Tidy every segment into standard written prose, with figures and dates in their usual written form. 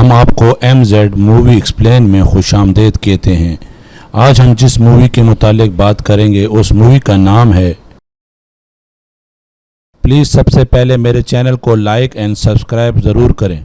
हम आपको MZ movie explain में खुशामदीद कहते हैं। आज हम जिस मूवी के मुतालिक बात करेंगे उस मूवी का नाम है। प्लीज़ सबसे पहले मेरे चैनल को लाइक एंड सब्सक्राइब ज़रूर करें।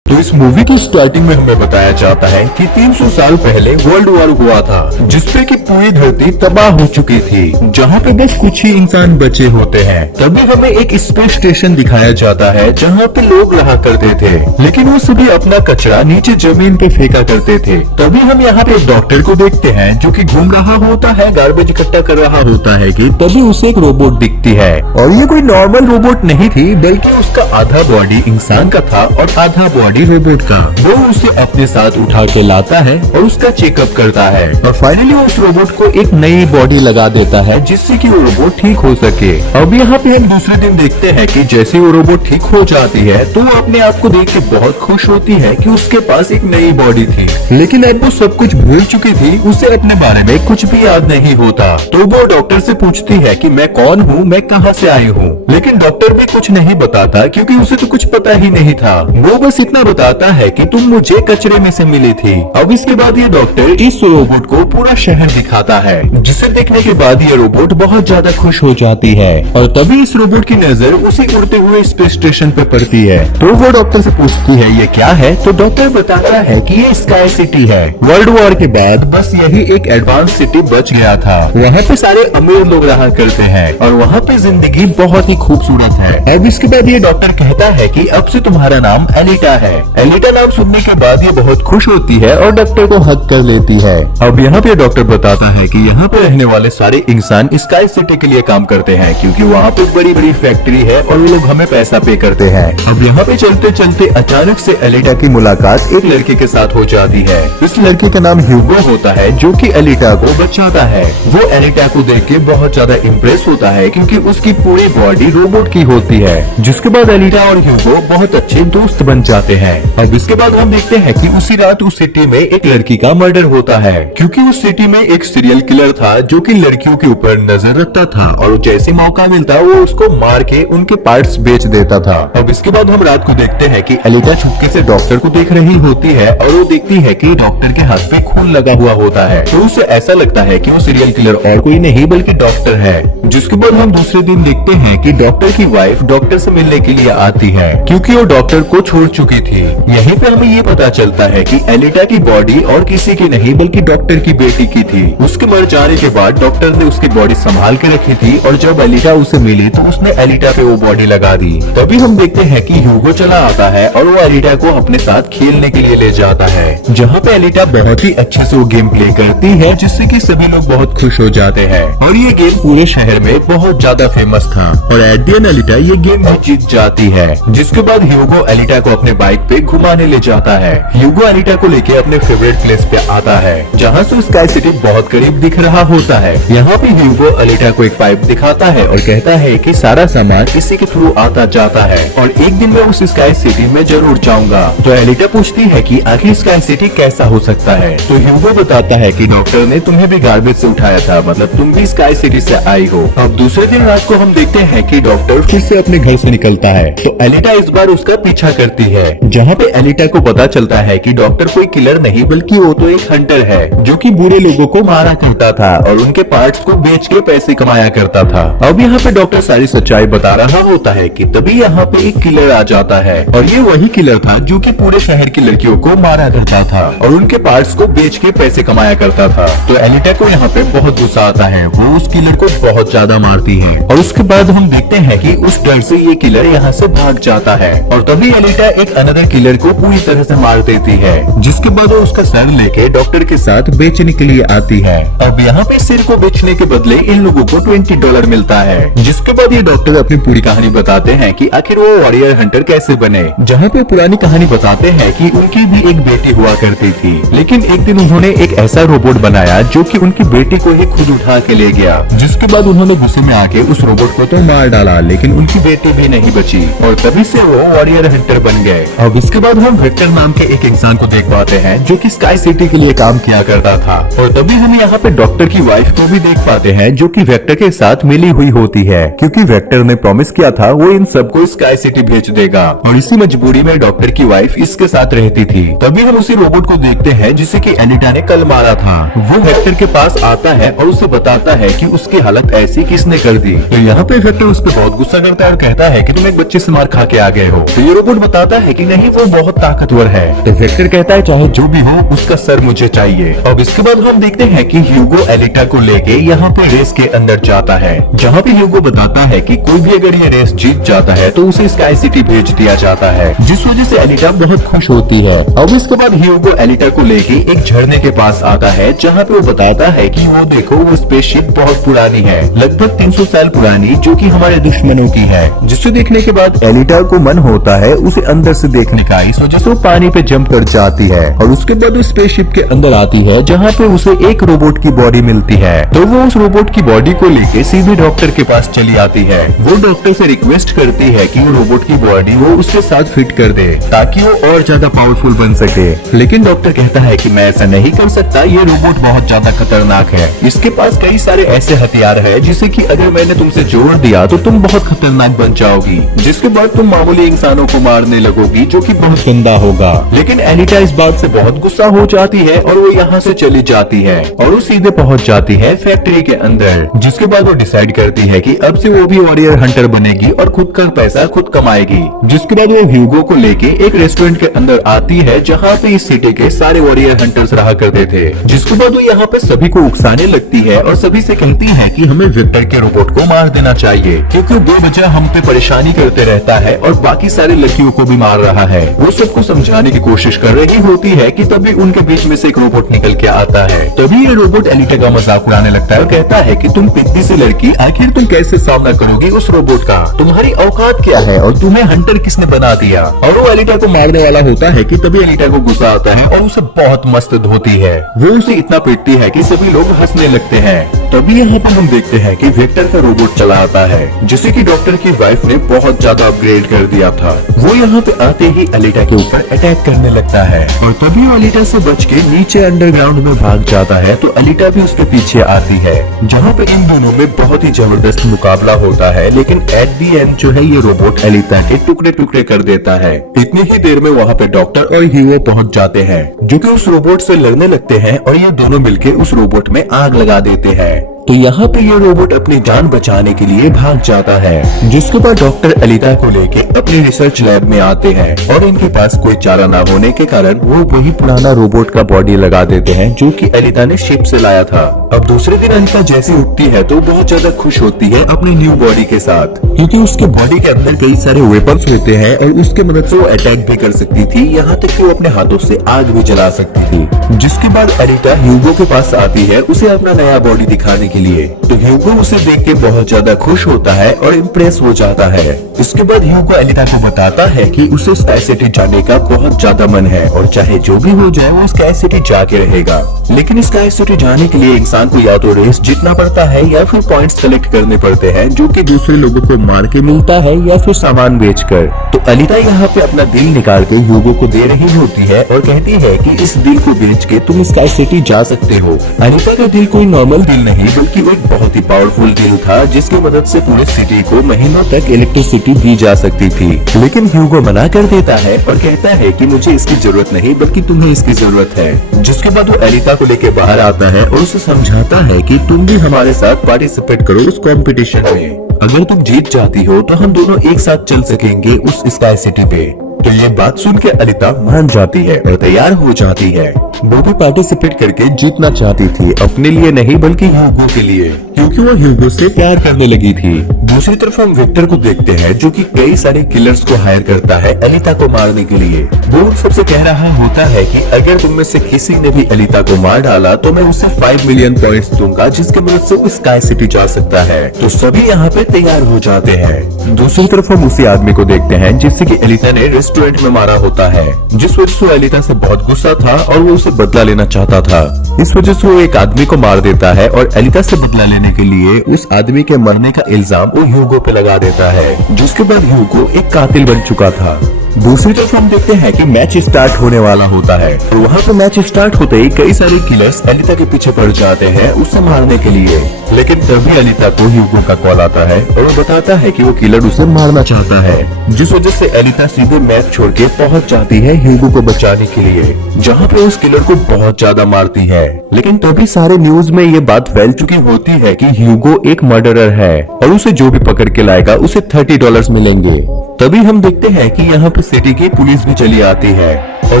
तो इस मूवी की स्टार्टिंग में हमें बताया जाता है कि 300 साल पहले वर्ल्ड वॉर हुआ था, जिसपे कि पूरी धरती तबाह हो चुकी थी, जहाँ पे बस कुछ ही इंसान बचे होते हैं। तभी हमें एक स्पेस स्टेशन दिखाया जाता है जहाँ पे लोग रहा करते थे, लेकिन वो सभी अपना कचरा नीचे जमीन पे फेंका करते थे। तभी हम यहाँ पे एक डॉक्टर को देखते हैं जो कि घूम रहा होता है, गार्बेज इकट्ठा कर रहा होता है कि तभी उसे एक रोबोट दिखती है, और ये कोई नॉर्मल रोबोट नहीं थी, बल्कि उसका आधा बॉडी इंसान का था और आधा बॉडी रोबोट का। वो उसे अपने साथ उठा के लाता है और उसका चेकअप करता है, और फाइनली उस रोबोट को एक नई बॉडी लगा देता है जिससे कि वो रोबोट ठीक हो सके। अब यहाँ पे हम दूसरे दिन देखते हैं कि जैसे वो रोबोट ठीक हो जाती है तो वो अपने आप को देख के बहुत खुश होती है कि उसके पास एक नई बॉडी थी, लेकिन अब वो सब कुछ भूल चुकी थी, उसे अपने बारे में कुछ भी याद नहीं होता। तो वो डॉक्टर से पूछती है कि मैं कौन हूँ, मैं कहाँ से आई हूँ, लेकिन डॉक्टर भी कुछ नहीं बताता क्योंकि उसे तो कुछ पता ही नहीं था। वो बस इतना बताता है कि तुम मुझे कचरे में से मिली थी। अब इसके बाद ये डॉक्टर इस रोबोट को पूरा शहर दिखाता है, जिसे देखने के बाद ये रोबोट बहुत ज्यादा खुश हो जाती है, और तभी इस रोबोट की नजर उसी उड़ते हुए स्पेस स्टेशन पे पड़ती है। तो वो डॉक्टर से पूछती है ये क्या है, तो डॉक्टर बताता है कि ये स्काई सिटी है। वर्ल्ड वॉर के बाद बस यही एक एडवांस सिटी बच गया था, वहाँ पे सारे अमीर लोग रहा करते हैं और वहाँ पे जिंदगी बहुत ही खूबसूरत है। अब इसके बाद ये डॉक्टर कहता है कि अब से तुम्हारा नाम एलिटा है। एलिटा नाम सुनने के बाद ये बहुत खुश होती है और डॉक्टर को हग कर लेती है। अब यहाँ पे डॉक्टर बताता है कि यहाँ पे रहने वाले सारे इंसान स्काई सिटी के लिए काम करते हैं, क्योंकि वहाँ पे बड़ी बड़ी फैक्ट्री है और वो लोग हमें पैसा पे करते हैं। अब यहाँ पे चलते चलते अचानक से एलिटा की मुलाकात एक लड़के के साथ हो जाती है। इस लड़के का नाम ह्यूगो होता है, जो कि एलिटा को बचाता है। वो एलिटा को देख के बहुत ज्यादा इम्प्रेस होता है, क्योंकि उसकी पूरी बॉडी रोबोट की होती है। जिसके बाद एलिटा और ह्यूगो बहुत अच्छे दोस्त बन जाते हैं। अब इसके बाद हम देखते हैं कि उसी रात उस सिटी में एक लड़की का मर्डर होता है, क्योंकि उस सिटी में एक सीरियल किलर था जो कि लड़कियों के ऊपर नजर रखता था, और जैसे मौका मिलता वो उसको मार के उनके पार्ट्स बेच देता था। अब इसके बाद हम रात को देखते हैं कि एलिटा छुपके से डॉक्टर को देख रही होती है, और वो देखती है कि डॉक्टर के हाथ पे खून लगा हुआ होता है, तो उसे ऐसा लगता है कि वो सीरियल किलर और कोई नहीं बल्कि डॉक्टर है। जिसके बाद हम दूसरे दिन देखते हैं कि डॉक्टर की वाइफ डॉक्टर से मिलने के लिए आती है, क्योंकि वो डॉक्टर को छोड़ चुकी थी। यहीं पे हमें ये पता चलता है कि एलिटा की बॉडी और किसी की नहीं बल्कि डॉक्टर की बेटी की थी। उसके मर जाने के बाद डॉक्टर ने उसकी बॉडी संभाल के रखी थी, और जब एलिटा उसे मिली तो उसने एलिटा पे वो बॉडी लगा दी। तभी हम देखते हैं कि ह्यूगो चला आता है और वो एलिटा को अपने साथ खेलने के लिए ले जाता है, जहाँ पे एलिटा बहुत ही अच्छे से वो गेम प्ले करती है, जिससे कि सभी लोग बहुत खुश हो जाते हैं, और ये गेम पूरे शहर में बहुत ज्यादा फेमस था, और एट द एंड एलिटा ये गेम भी जीत जाती है। जिसके बाद ह्यूगो एलिटा को अपने बाइक पे घुमाने ले जाता है। ह्यूगो एलिटा को लेके अपने फेवरेट प्लेस पे आता है, जहाँ से स्काई सिटी बहुत करीब दिख रहा होता है। यहाँ पे ह्यूगो एलिटा को एक पाइप दिखाता है और कहता है कि सारा सामान इसी के थ्रू आता जाता है, और एक दिन मैं उस स्काई सिटी में जरूर जाऊंगा। तो एलिटा पूछती है कि आखिर स्काई सिटी कैसा हो सकता है, तो ह्यूगो बताता है कि डॉक्टर ने तुम्हें भी गार्बेज से उठाया था, मतलब तुम भी स्काई सिटी से आई हो। अब दूसरे दिन रात को हम देखते हैं कि डॉक्टर फिर से अपने घर से निकलता है, तो एलिटा इस बार उसका पीछा करती है, जहाँ पे एलिटा को पता चलता है कि डॉक्टर कोई किलर नहीं बल्कि वो तो एक हंटर है, जो कि बुरे लोगों को मारा करता था और उनके पार्ट्स को बेच के पैसे कमाया करता था। अब यहाँ पे डॉक्टर सारी सच्चाई बता रहा होता है कि तभी यहाँ पे एक किलर आ जाता है, और ये वही किलर था जो कि पूरे शहर की लड़कियों को मारा करता था और उनके पार्ट्स को बेच के पैसे कमाया करता था। तो एलिटा को यहाँ पे बहुत गुस्सा आता है, वो उस किलर को बहुत ज्यादा मारती है, और उसके बाद हम देखते हैं कि उस डर से ये किलर यहाँ से भाग जाता है, और तभी एलिटा एक अनदर किलर को पूरी तरह से मार देती है, जिसके बाद वो उसका सर लेके डॉक्टर के साथ बेचने के लिए आती है। अब यहाँ पे सिर को बेचने के बदले इन लोगों को $20 मिलता है। जिसके बाद ये डॉक्टर अपनी पूरी कहानी बताते हैं कि आखिर वो वॉरियर हंटर कैसे बने, जहाँ पे पुरानी कहानी बताते हैं कि उनकी भी एक बेटी हुआ करती थी, लेकिन एक दिन उन्होंने एक ऐसा रोबोट बनाया जो कि उनकी बेटी को ही खुद उठा के ले गया। जिसके बाद उन्होंने गुस्से में आके उस रोबोट को तो मार डाला, लेकिन उनकी बेटी भी नहीं बची, और तभी से वो वॉरियर हंटर बन गए। अब अब इसके बाद हम वेक्टर नाम के एक इंसान को देख पाते हैं जो कि स्काई सिटी के लिए काम किया करता था, और तभी हम यहाँ पे डॉक्टर की वाइफ को भी देख पाते हैं जो कि वेक्टर के साथ मिली हुई होती है, क्योंकि वेक्टर ने प्रॉमिस किया था वो इन सबको स्काई सिटी भेज देगा, और इसी मजबूरी में डॉक्टर की वाइफ इसके साथ रहती थी। तभी हम उसी रोबोट को देखते हैं जिसे कि एनिटा ने कल मारा था। वो वेक्टर के पास आता है और उसे बताता है कि उसकी हालत ऐसी किसने कर दी। तो यहाँ पे वेक्टर उस पर बहुत गुस्सा करता है और कहता है कि तुम एक बच्चे से मार खा के आ गए हो। तो ये रोबोट बताता है कि नहीं, वो बहुत ताकतवर है। तो वेक्टर कहता है चाहे जो भी हो उसका सर मुझे चाहिए। अब इसके बाद हम देखते हैं कि ह्यूगो एलिटा को लेके यहाँ पे रेस के अंदर जाता है, जहाँ पे ह्यूगो बताता है कि कोई भी अगर ये रेस जीत जाता है तो उसे स्काई सिटी भेज दिया जाता है, जिस वजह से एलिटा बहुत खुश होती है। अब इसके बाद ह्यूगो एलिटा को लेके एक झरने के पास आता है, जहाँ पे वो बताता है कि वो देखो वो स्पेसशिप बहुत पुरानी है, लगभग 300 साल पुरानी, जो कि हमारे दुश्मनों की है। जिसे देखने के बाद एलिटा को मन होता है उसे अंदर से देखने का, इस वजह से वो पानी पे जंप कर जाती है, और उसके बाद वो स्पेसशिप के अंदर आती है, जहाँ पे उसे एक रोबोट की बॉडी मिलती है। तो वो उस रोबोट की बॉडी को लेके सीधे डॉक्टर के पास चली आती है। वो डॉक्टर से रिक्वेस्ट करती है कि वो रोबोट की बॉडी वो उसके साथ फिट कर दे, ताकि वो और ज्यादा पावरफुल बन सके। लेकिन डॉक्टर कहता है कि मैं ऐसा नहीं कर सकता, ये रोबोट बहुत ज्यादा खतरनाक है, इसके पास कई सारे ऐसे हथियार है जिसे कि अगर मैंने तुमसे जोड़ दिया तो तुम बहुत खतरनाक बन जाओगी, जिसके बाद तुम मामूली इंसानों को मारने लगोगी, जो कि बहुत गंदा होगा। लेकिन एनिटा इस बात से बहुत गुस्सा हो जाती है और वो यहाँ से चली जाती है, और वो सीधे पहुँच जाती है फैक्ट्री के अंदर, जिसके बाद वो डिसाइड करती है कि अब से वो भी वॉरियर हंटर बनेगी और खुद का पैसा खुद कमाएगी। जिसके बाद वो ह्यूगो को लेके एक रेस्टोरेंट के अंदर आती है, जहाँ पे इस सिटी के सारे वॉरियर हंटर्स रहा करते थे। जिसके बाद वो यहाँ पे सभी को उकसाने लगती है और सभी से कहती है कि हमें वेक्टर के रोबोट को मार देना चाहिए, क्योंकि बेवजह हम पे परेशानी करते रहता है और बाकी सारे लड़कियों को भी मार रहा है। वो सबको समझाने की कोशिश कर रही होती है कि तभी उनके बीच में से एक रोबोट निकल के आता है। तभी ये रोबोट एलिटा का मजाक उड़ाने लगता है और कहता है कि तुम पिद्दी सी लड़की, आखिर तुम कैसे सामना करोगी उस रोबोट का, तुम्हारी औकात क्या है और तुम्हें हंटर किसने बना दिया। और वो एलिटा को मारने वाला होता है कि तभी एलिटा को गुस्सा आता है और उसे बहुत मस्त धोती है। वो उसे इतना पीटती है कि सभी लोग हंसने लगते हैं। तभी यहाँ पर हम देखते हैं कि वेक्टर का रोबोट चला आता है, जिसे कि डॉक्टर की वाइफ ने बहुत ज्यादा अपग्रेड कर दिया था। वो यहाँ पे आते ही एलिटा के ऊपर अटैक करने लगता है, और तभी वो एलिटा से बच के नीचे अंडरग्राउंड में भाग जाता है। तो एलिटा भी उसके पीछे आती है, जहाँ पे इन दोनों में बहुत ही जबरदस्त मुकाबला होता है। लेकिन एट दी एंड जो है ये रोबोट एलिटा के टुकड़े टुकड़े कर देता है। इतनी ही देर में वहाँ पे डॉक्टर और ह्यूगो पहुँच जाते हैं, जो कि उस रोबोट से लड़ने लगते हैं, और ये दोनों मिलके उस रोबोट में आग लगा देते हैं। तो यहाँ पे ये रोबोट अपनी जान बचाने के लिए भाग जाता है, जिसके बाद डॉक्टर एलिटा को लेके अपनी रिसर्च लैब में आते हैं, और इनके पास कोई चारा ना होने के कारण वो वही पुराना रोबोट का बॉडी लगा देते हैं, जो कि एलिटा ने शिप से लाया था। अब दूसरे दिन एलिटा जैसे उठती है तो बहुत ज्यादा खुश होती है अपनी न्यू बॉडी के साथ, क्योंकि उसके बॉडी के अंदर कई सारे वेपन्स होते हैं और उसके मदद से वो अटैक भी कर सकती थी, यहाँ तक कि वो अपने हाथों से आग भी जला सकती थी। जिसके बाद एलिटा ह्यूगो के पास आती है उसे अपना नया बॉडी दिखाने के लिए। तो ह्यूगो उसे देख के बहुत ज्यादा खुश होता है और इम्प्रेस हो जाता है। इसके बाद ह्यूगो एलिटा को बताता है कि उसे स्काई सिटी जाने का बहुत ज्यादा मन है, और चाहे जो भी हो जाए वो स्काई सिटी जाके रहेगा। लेकिन स्काई सिटी जाने के लिए इंसान को या तो रेस जीतना पड़ता है या फिर पॉइंट्स कलेक्ट करने पड़ते हैं, जो कि दूसरे लोगों को मार के मिलता है या फिर सामान बेचकर। तो एलिटा यहाँ पे अपना दिल निकाल के ह्यूगो को दे रही होती है और कहती है कि इस दिल को बेच के तुम स्काई सिटी जा सकते हो। एलिटा का दिल कोई नॉर्मल दिल नहीं, बल्कि वो एक बहुत ही पावरफुल दिल था, जिसकी मदद से पूरे सिटी को महीनों तक इलेक्ट्रिसिटी दी जा सकती थी। लेकिन ह्यूगो मना कर देता है और कहता है कि मुझे इसकी जरूरत नहीं, बल्कि तुम्हें इसकी जरूरत है। जिसके बाद वो एलिटा को लेके बाहर आता है और उसे समझाता है कि तुम भी हमारे साथ पार्टिसिपेट करो उस कंपटीशन में। अगर तुम जीत जाती हो तो हम दोनों एक साथ चल सकेंगे उस स्काई सिटी पे। तो ये बात सुन के एलिटा मान जाती है और तैयार हो जाती है। वो भी पार्टिसिपेट करके जीतना चाहती थी, अपने लिए नहीं बल्कि ह्यूगो के लिए, क्योंकि वो ह्यूगो से प्यार करने लगी थी। दूसरी तरफ हम विक्टर को देखते हैं, जो कि कई सारे किलर्स को हायर करता है एलिटा को मारने के लिए। वो सबसे कह रहा होता है कि अगर तुम में से किसी ने भी एलिटा को मार डाला तो मैं उसे 5 मिलियन पॉइंट्स दूंगा, जिसके मदद से वो स्काई सिटी जा सकता है। तो सभी यहाँ पे तैयार हो जाते हैं। दूसरी तरफ हम उसी आदमी को देखते हैं जिससे कि एलिटा ने रेस्टोरेंट में मारा होता है, जिस वजह से एलिटा से बहुत गुस्सा था और वो उसे बदला लेना चाहता था। इस वजह से वो एक आदमी को मार देता है और एलिटा से बदला लेने के लिए उस आदमी के मरने का इल्जाम वो ह्यूगो पे लगा देता है, जिसके बाद ह्यूगो एक कातिल बन चुका था। दूसरी तरफ हम देखते हैं कि मैच स्टार्ट होने वाला होता है और वहाँ पे मैच स्टार्ट होते ही कई सारे किलर्स एलिता के पीछे पड़ जाते हैं उसे मारने के लिए। लेकिन तभी एलिता को ह्यूगो का कॉल आता है और वो बताता है कि वो किलर उसे मारना चाहता है, जिस वजह से एलिता सीधे मैच छोड़ के पहुंच जाती है ह्यूगो को बचाने के लिए, जहाँ पे उस किलर को बहुत ज्यादा मारती है। लेकिन तभी सारे न्यूज में ये बात फैल चुकी होती है कि ह्यूगो एक मर्डरर है और उसे जो भी पकड़ के लाएगा उसे $30 मिलेंगे। तभी हम देखते हैं कि यहाँ पे सिटी की पुलिस भी चली आती है और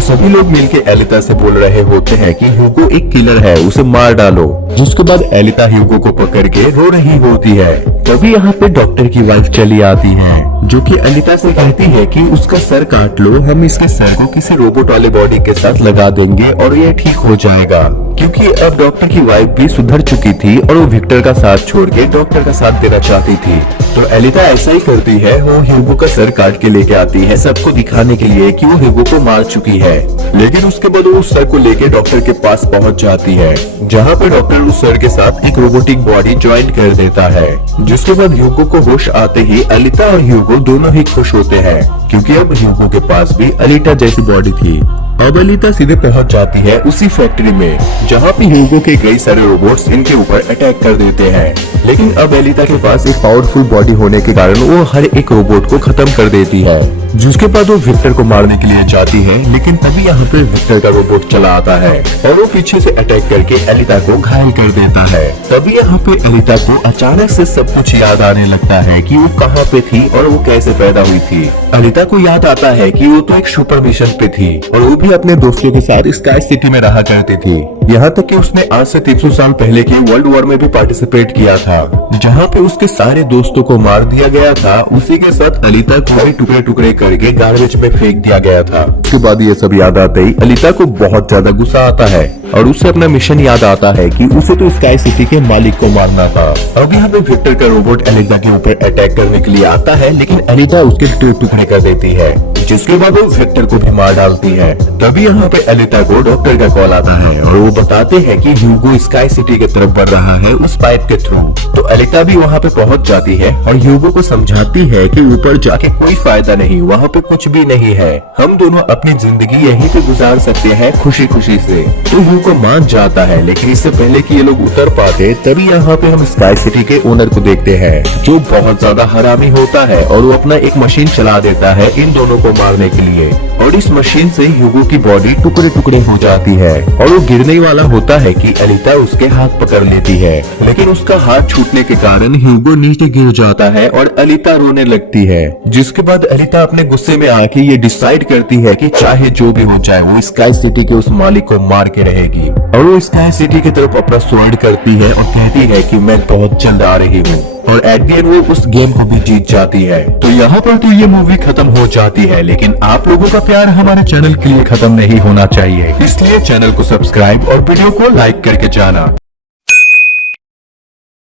सभी लोग मिलके एलिता से बोल रहे होते हैं कि ह्यूगो एक किलर है, उसे मार डालो। जिसके बाद एलिता ह्यूगो को पकड़ के रो रही होती है। तभी यहाँ पे डॉक्टर की वाइफ चली आती है, जो कि एलिता से कहती है कि उसका सर काट लो, हम इसके सर को किसी रोबोट वाले बॉडी के साथ लगा देंगे और ये ठीक हो जाएगा। क्योंकि अब डॉक्टर की वाइफ भी सुधर चुकी थी और वो विक्टर का साथ छोड़ के डॉक्टर का साथ देना चाहती थी। तो एलिता ऐसा ही करती है, वो ह्यूगो का सर काट के लेके आती है सबको दिखाने के लिए कि वो ह्यूगो को मार चुकी है। लेकिन उसके बाद वो उस सर को लेके डॉक्टर के पास पहुंच जाती है, जहां पे डॉक्टर उस सर के साथ एक रोबोटिक बॉडी ज्वाइन कर देता है। जिसके बाद ह्यूगो को होश आते ही एलिता और ह्यूगो दोनों ही खुश होते हैं, क्योंकि अब ह्यूगो के पास भी एलिता जैसी बॉडी थी। अब एलिता सीधे पहुंच जाती है उसी फैक्ट्री में, जहां पे ह्यूगो के कई सारे रोबोट्स इनके ऊपर अटैक कर देते हैं। लेकिन अब एलिता के पास एक पावरफुल बॉडी होने के कारण वो हर एक रोबोट को खत्म कर देती है। जिसके बाद वो विक्टर को मारने के लिए जाती है, लेकिन तभी यहाँ पे विक्टर का रोबोट चला आता है और वो पीछे से अटैक करके एलिता को घायल कर देता है। तभी यहाँ पे एलिता को अचानक से सब कुछ याद आने लगता है कि वो कहाँ पे थी और वो कैसे पैदा हुई थी। एलिता को याद आता है कि वो तो एक सुपर मिशन पे थी और वो भी अपने दोस्तों के साथ स्काई सिटी में रहा करती थी। यहाँ तक कि उसने आज से 300 साल पहले के वर्ल्ड वॉर में भी पार्टिसिपेट किया था, जहाँ पे उसके सारे दोस्तों को मार दिया गया था। उसी के साथ एलिता को भी टुकड़े टुकड़े करके गार्बेज में फेंक दिया गया था। उसके बाद ये सब याद आते ही एलिता को बहुत ज्यादा गुस्सा आता है और उसे अपना मिशन याद आता है कि उसे तो स्काई सिटी के मालिक को मारना था। अब यहाँ पे विक्टर का रोबोट एलिता के ऊपर अटैक करने के लिए आता है, लेकिन एलिता उसके टुकड़े कर देती है, जिसके बाद वो विक्टर को भी मार डालती है। तभी यहाँ पे एलिता को डॉक्टर का कॉल आता है और वो बताते हैं कि ह्यूगो स्काई सिटी की तरफ बढ़ रहा है उस पाइप के थ्रू। तो एलिता भी वहाँ पे पहुँच जाती है और ह्यूगो को समझाती है कि ऊपर जाके कोई फायदा नहीं, वहाँ पे कुछ भी नहीं है, हम दोनों अपनी जिंदगी यहीं पे गुजार सकते हैं खुशी खुशी से। तो ह्यूगो मान जाता है, लेकिन इससे पहले कि ये लोग उतर पाते तभी यहाँ पे हम स्काई सिटी के ओनर को देखते हैं, जो बहुत ज्यादा हरामी होता है और वो अपना एक मशीन चला देता है इन दोनों को मारने के लिए। और इस मशीन से ह्यूगो की बॉडी टुकड़े टुकड़े हो जाती है और वो गिरने वाला होता है कि एलिता उसके हाथ पकड़ लेती है, लेकिन उसका हाथ छूटने के कारण ह्यूगो नीचे गिर जाता है और एलिता रोने लगती है। जिसके बाद एलिता अपने गुस्से में आके ये डिसाइड करती है कि चाहे जो भी हो जाए वो स्काई सिटी के उस मालिक को मार के रहेगी। और वो स्काई सिटी की तरफ अपना स्वॉर्ड करती है और कहती है कि मैं बहुत जल्द आ रही हूँ, और एट द एंड वो उस गेम को भी जीत जाती है। तो यहाँ पर तो ये मूवी खत्म हो जाती है, लेकिन आप लोगों का प्यार हमारे चैनल के लिए खत्म नहीं होना चाहिए, इसलिए चैनल को सब्सक्राइब और वीडियो को लाइक करके जाना।